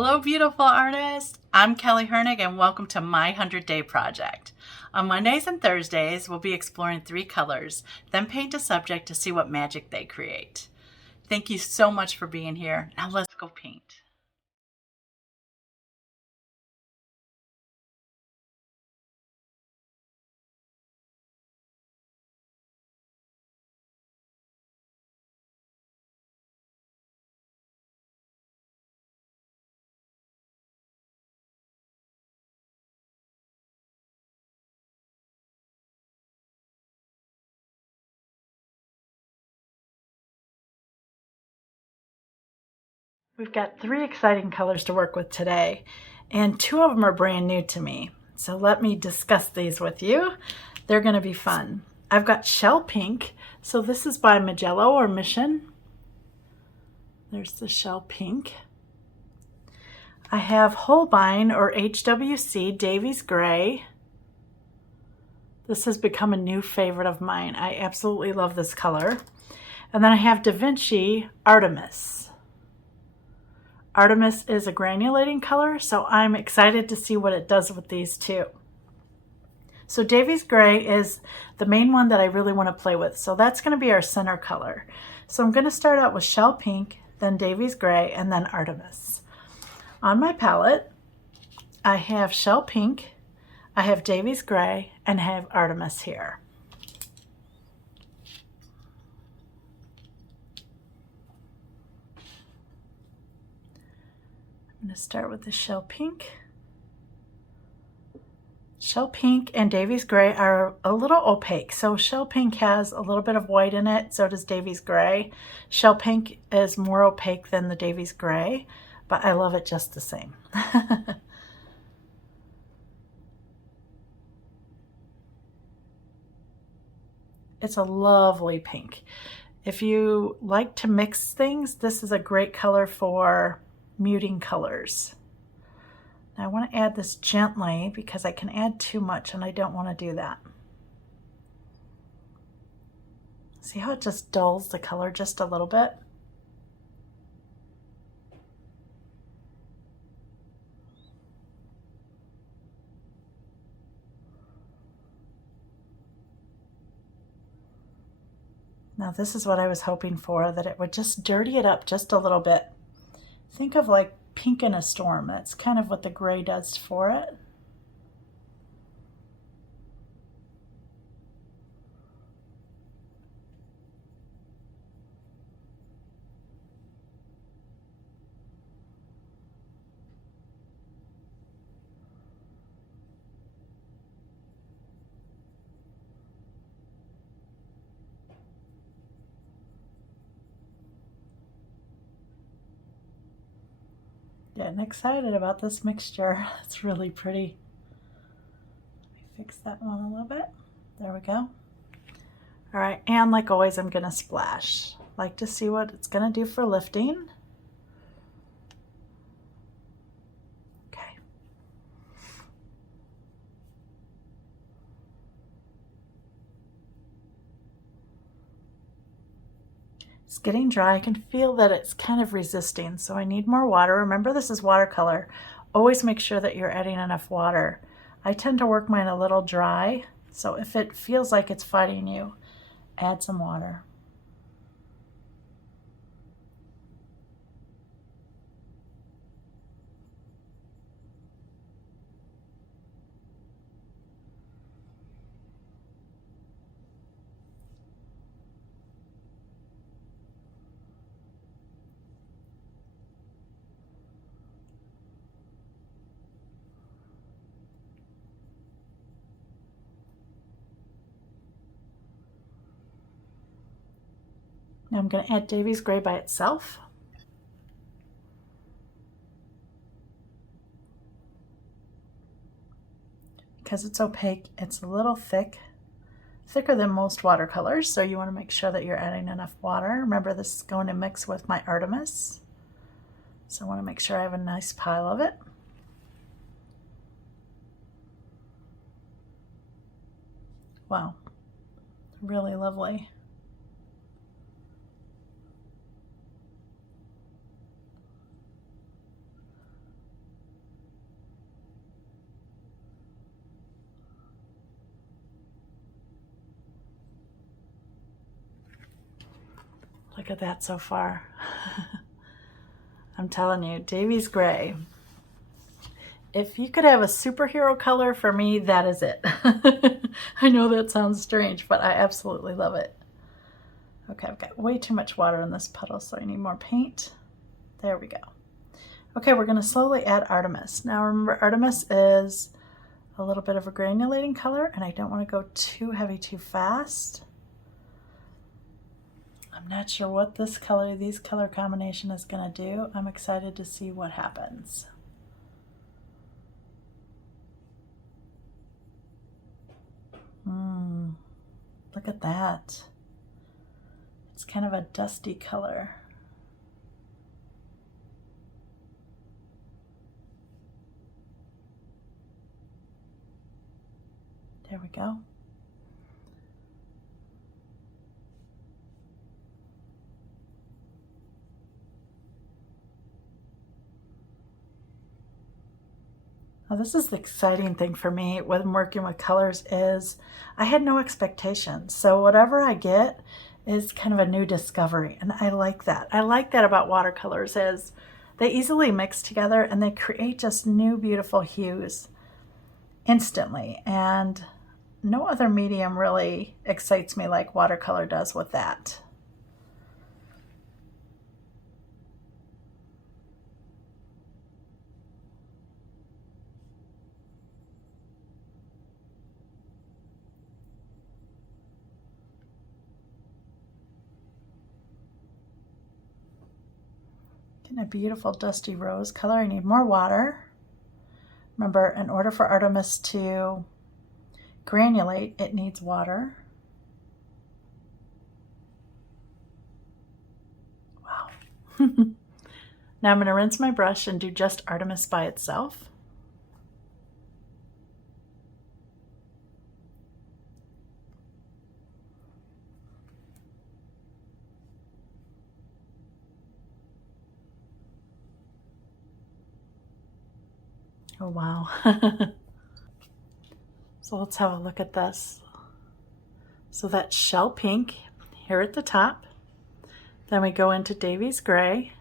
Hello, beautiful artists. I'm Kelly Hernig, and welcome to my 100-Day Project. On Mondays and Thursdays, we'll be exploring 3 colors, then paint a subject to see what magic they create. Thank you so much for being here. Now let's go paint. We've got 3 exciting colors to work with today, and 2 of them are brand new to me. So let me discuss these with you. They're going to be fun. I've got Shell Pink. So this is by Magello or Mission. There's the Shell Pink. I have Holbein or HWC Davies Gray. This has become a new favorite of mine. I absolutely love this color. And then I have Da Vinci Artemis. Artemis is a granulating color, so I'm excited to see what it does with these two. So Davies Gray is the main one that I really want to play with. So that's going to be our center color. So I'm going to start out with Shell Pink, then Davies Gray, and then Artemis. On my palette, I have Shell Pink, I have Davies Gray, and I have Artemis here. I'm going to start with the Shell Pink. Shell Pink and Davies Gray are a little opaque. So Shell Pink has a little bit of white in it, so does Davies Gray. Shell Pink is more opaque than the Davies Gray, but I love it just the same. It's a lovely pink. If you like to mix things, this is a great color for muting colors. Now I want to add this gently because I can add too much and I don't want to do that. See how it just dulls the color just a little bit? Now this is what I was hoping for, that it would just dirty it up just a little bit. Think of like pink in a storm. That's kind of what the gray does for it. Getting excited about this mixture. It's really pretty. Let me fix that one a little bit. There we go. All right, and like always, I'm gonna splash. Like to see what it's gonna do for lifting. Okay. It's getting dry. I can feel that it's kind of resisting, so I need more water. Remember, this is watercolor. Always make sure that you're adding enough water. I tend to work mine a little dry, so if it feels like it's fighting you, add some water. Now I'm going to add Davies Gray by itself. Because it's opaque, it's a little thick, thicker than most watercolors, so you want to make sure that you're adding enough water. Remember, this is going to mix with my Artemis, so I want to make sure I have a nice pile of it. Wow, really lovely. Look at that so far. I'm telling you, Davy's Gray. If you could have a superhero color, for me, that is it. I know that sounds strange, but I absolutely love it. Okay, I've got way too much water in this puddle, so I need more paint. There we go. Okay, we're going to slowly add Artemis. Now remember, Artemis is a little bit of a granulating color, and I don't want to go too heavy too fast. I'm not sure what these color combination is going to do. I'm excited to see what happens. Look at that. It's kind of a dusty color. There we go. Now this is the exciting thing for me when working with colors is I had no expectations. So whatever I get is kind of a new discovery, and I like that. I like that about watercolors is they easily mix together and they create just new beautiful hues instantly, and no other medium really excites me like watercolor does with that. Getting a beautiful dusty rose color. I need more water. Remember, in order for Artemis to granulate, it needs water. Wow. Now I'm going to rinse my brush and do just Artemis by itself. Oh, wow. So let's have a look at this. So that's shell pink here at the top. Then we go into Davy's Gray.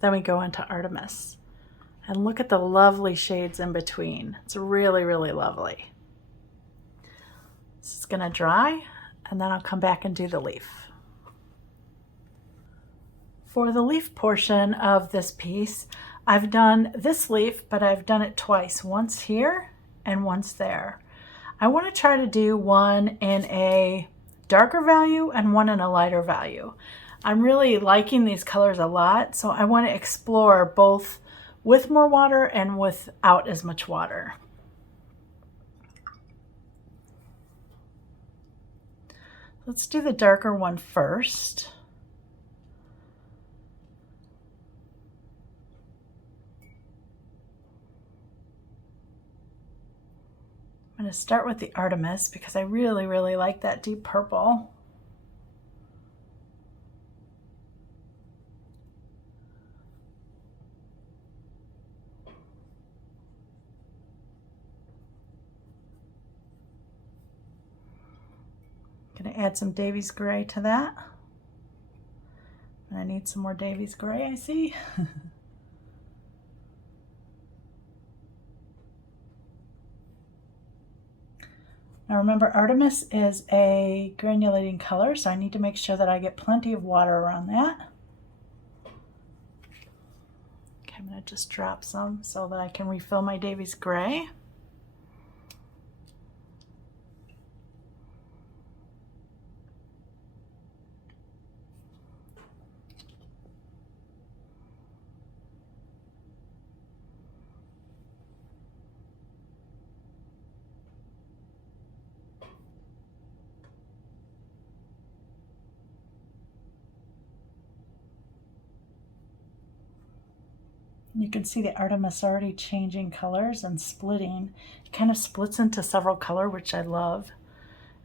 Then we go into Artemis. And look at the lovely shades in between. It's really, really lovely. This is going to dry, and then I'll come back and do the leaf. For the leaf portion of this piece, I've done this leaf, but I've done it twice, once here and once there. I want to try to do one in a darker value and one in a lighter value. I'm really liking these colors a lot, so I want to explore both with more water and without as much water. Let's do the darker one first. I'm going to start with the Artemis because I really, really like that deep purple. Going to add some Davy's Gray to that. And I need some more Davy's Gray, I see. Now remember, Artemis is a granulating color, so I need to make sure that I get plenty of water around that. Okay, I'm going to just drop some so that I can refill my Davy's Gray. You can see the Artemis already changing colors and splitting. It kind of splits into several colors, which I love.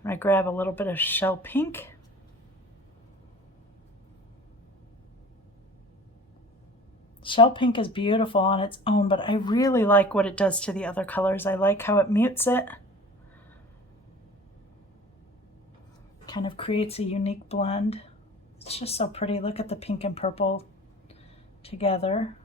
And I grab a little bit of shell pink. Shell pink is beautiful on its own, but I really like what it does to the other colors. I like how it mutes it. Kind of creates a unique blend. It's just so pretty. Look at the pink and purple together.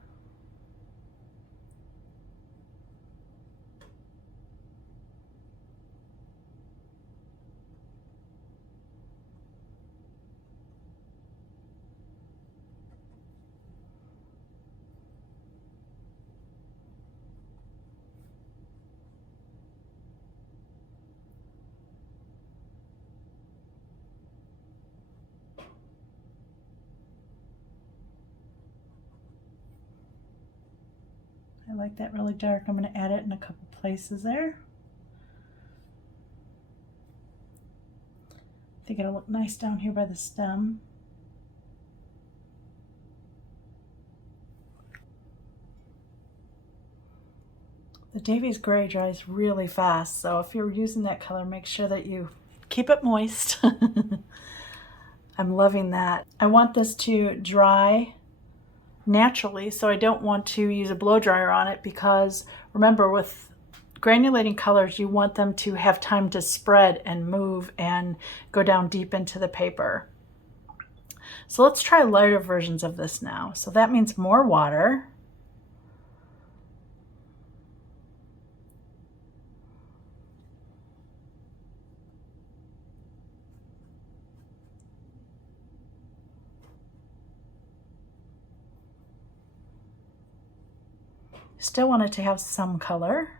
I like that really dark. I'm going to add it in a couple places there. I think it'll look nice down here by the stem. The Davies gray dries really fast, so if you're using that color, make sure that you keep it moist. I'm loving that. I want this to dry naturally, so I don't want to use a blow dryer on it, because remember, with granulating colors, you want them to have time to spread and move and go down deep into the paper. So let's try lighter versions of this now. So that means more water. Still want it to have some color,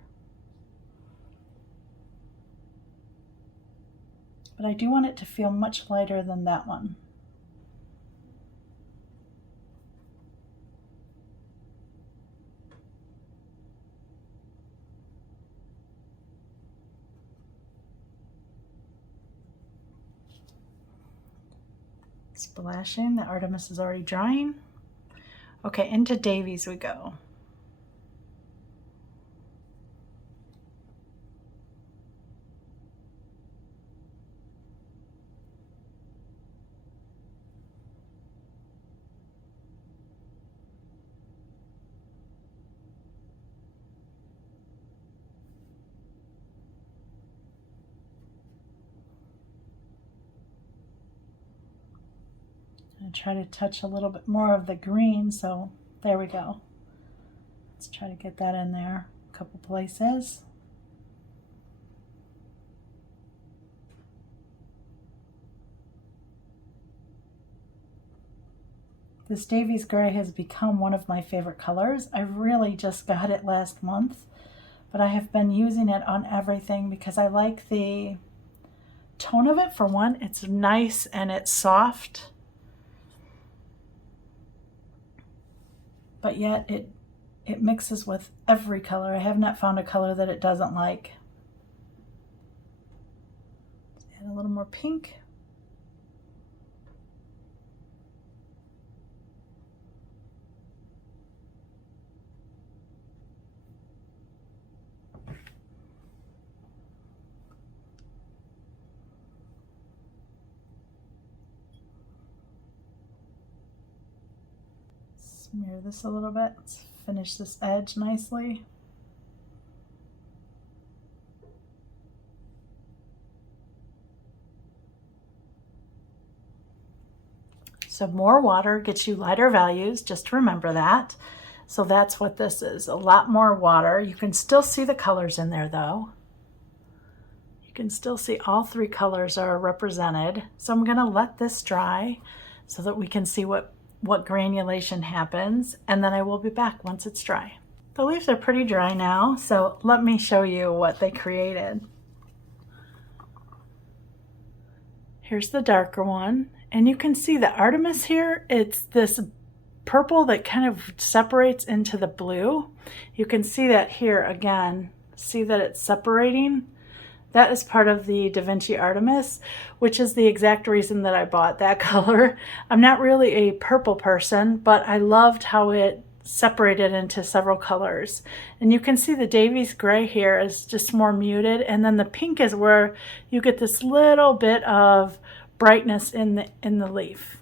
but I do want it to feel much lighter than that one. Splashing, the Artemis is already drying. Okay, into Davies we go. Try to touch a little bit more of the green, so there we go. Let's try to get that in there a couple places. This Davies gray has become one of my favorite colors. I really just got it last month, but I have been using it on everything because I like the tone of it. For one, it's nice and it's soft, but yet it mixes with every color. I have not found a color that it doesn't like. Let's add a little more pink. Smear this a little bit. Let's finish this edge nicely. So more water gets you lighter values, just remember that. So that's what this is, a lot more water. You can still see the colors in there though. You can still see all three colors are represented. So I'm gonna let this dry so that we can see what granulation happens, and then I will be back once it's dry. The leaves are pretty dry now, so let me show you what they created. Here's the darker one, and you can see the Artemis here, it's this purple that kind of separates into the blue. You can see that here again, see that it's separating? That is part of the Da Vinci Artemis, which is the exact reason that I bought that color. I'm not really a purple person, but I loved how it separated into several colors. And you can see the Davies gray here is just more muted, and then the pink is where you get this little bit of brightness in the leaf.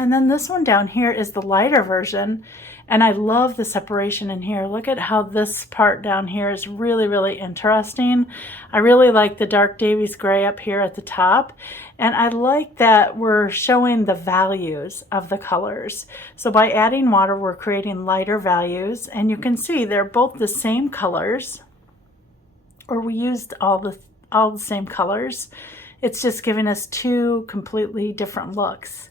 And then this one down here is the lighter version. And I love the separation in here. Look at how this part down here is really, really interesting. I really like the dark Davies gray up here at the top. And I like that we're showing the values of the colors. So by adding water, we're creating lighter values. And you can see they're both the same colors, or we used all the same colors. It's just giving us two completely different looks.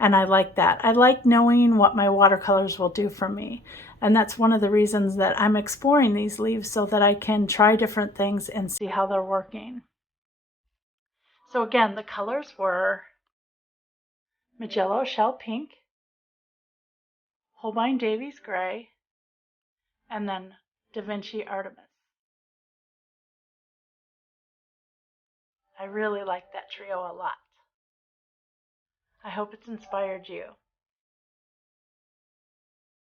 And I like that. I like knowing what my watercolors will do for me. And that's one of the reasons that I'm exploring these leaves, so that I can try different things and see how they're working. So again, the colors were Magello Shell Pink, Holbein Davies Gray, and then Da Vinci Artemis. I really like that trio a lot. I hope it's inspired you.